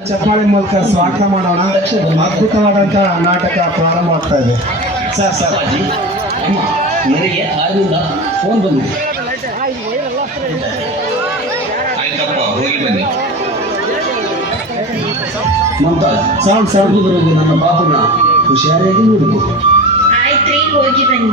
ಚಪ್ಪಾಳೆ ಮೂಲಕ ಸ್ವಾಗತ ಮಾಡೋಣ. ಅದ್ಭುತವಾದಂತ ನಾಟಕ ಪ್ರಾರಂಭ ಆಗ್ತಾ ಇದೆ. ಸರ್ ಸರ್ ನನಗೆ ಆರಿಂದ ಫೋನ್ ಬಂದಿದೆ. ಮಮತಾಜ್ ಸೌಂಡ್ ಸೌಂಡ್ ಬರೋದು ನನ್ನ ಪಾಪನ ಹುಷಾರಿಯಾಗಿ ನೋಡಬಹುದು ಆಯ್ತು ಹೋಗಿ ಬನ್ನಿ.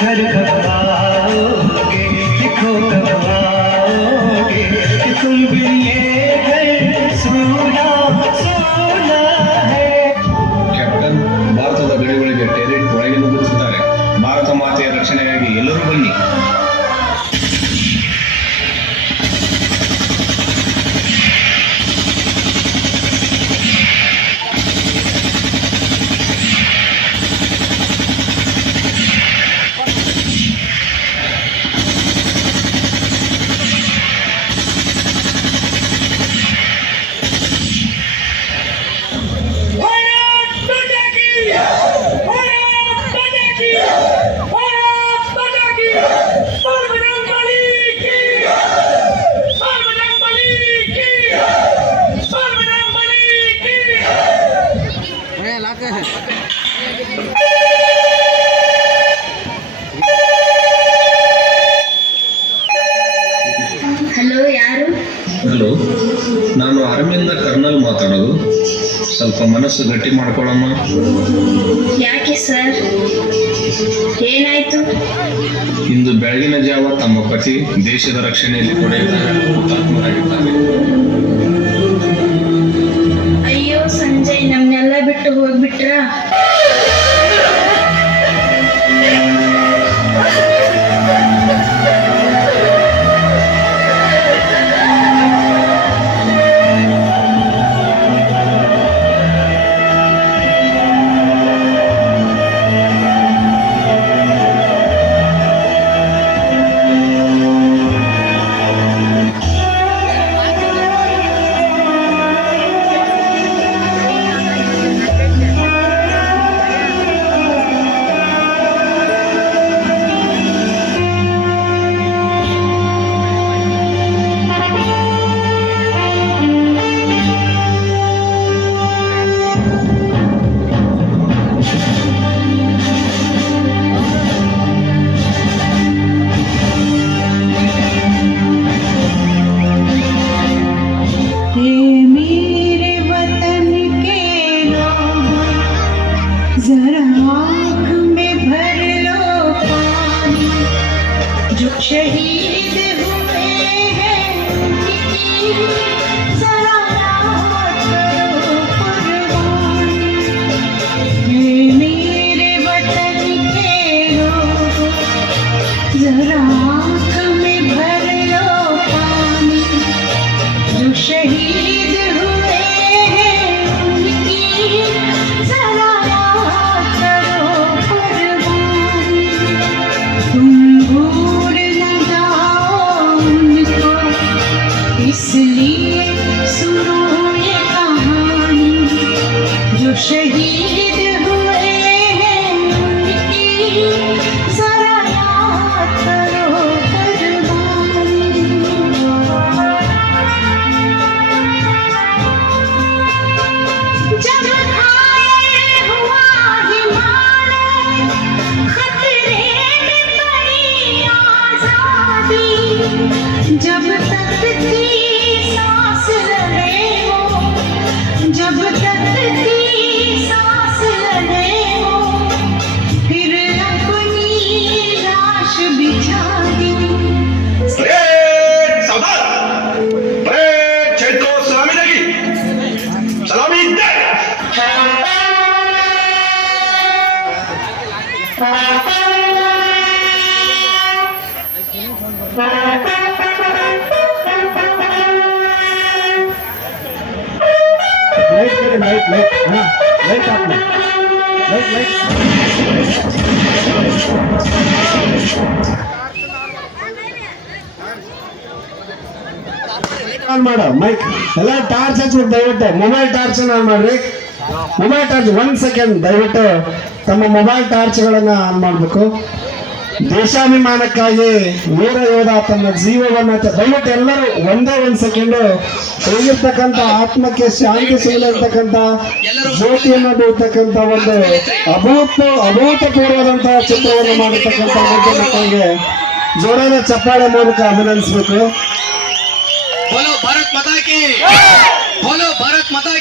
घर ಹಲೋ ನಾನು ಅರವಿಂದ ಕರ್ನಲ್ ಮಾತಾಡೋದು. ಸ್ವಲ್ಪ ಮನಸ್ಸು ಗಟ್ಟಿ ಮಾಡ್ಕೊಳ್ಳಮ್ಮ ಯಾಕೆ ಸರ್? ಏನಾಯ್ತು? ಇಂದು ಬೆಳಗಿನ ಜಾವ ತಮ್ಮ ಪತಿ ದೇಶದ ರಕ್ಷಣೆಯಲ್ಲಿ ಕೂಡ ಹುತಾತ್ಮರಾಗಿದ್ದಾರೆ ಅಯ್ಯೋ ಸಂಜಯ್ ನಮ್ನೆಲ್ಲ ಬಿಟ್ಟು ಹೋಗ್ಬಿಟ್ರ? ಲೈಟ್ ಆನ್ ಮಾಡು ಮೈಕ್ ಎಲ್ಲ ಟಾರ್ಚ್ ಹಚ್ಬಿಟ್ಟು ದಯವಿಟ್ಟು ಮೊಬೈಲ್ ಟಾರ್ಚ್ ಆನ್ ಮಾಡ್ರಿ ಮೊಬೈಲ್ ಟಾರ್ಚ್ ಒಂದ್ ಸೆಕೆಂಡ್ ದಯವಿಟ್ಟು ತಮ್ಮ ಮೊಬೈಲ್ ಟಾರ್ಚ್ಗಳನ್ನ ಆನ್ ಮಾಡಬೇಕು ದೇಶಾಭಿಮಾನಕ್ಕಾಗಿ ವೀರ ಯೋಧ ತನ್ನ ಜೀವವನ್ನು ದಯವಿಟ್ಟು ಎಲ್ಲರೂ ಒಂದೇ ಒಂದು ಸೆಕೆಂಡು ಹೋಗಿರ್ತಕ್ಕಂಥ ಆತ್ಮಕ್ಕೆ ಶಾಂತಿ ಸಿಗಲಿರ್ತಕ್ಕಂಥ ಜ್ಯೋತಿಯನ್ನು ಬೀಳ್ತಕ್ಕಂಥ ಒಂದು ಅಭೂತ ಅಭೂತಪೂರ್ವದಂತಹ ಚಿತ್ರವನ್ನು ಮಾಡಿರ್ತಕ್ಕಂಥ ಮಕ್ಕಳಿಗೆ ಜೋರಾದ ಚಪ್ಪಾಳೆ ಮೂಲಕ ಅಭಿನಂದಿಸಬೇಕು. ಭಾರತ್ ಮಾತಾ ಭಾರತ್ ಮಾತಾ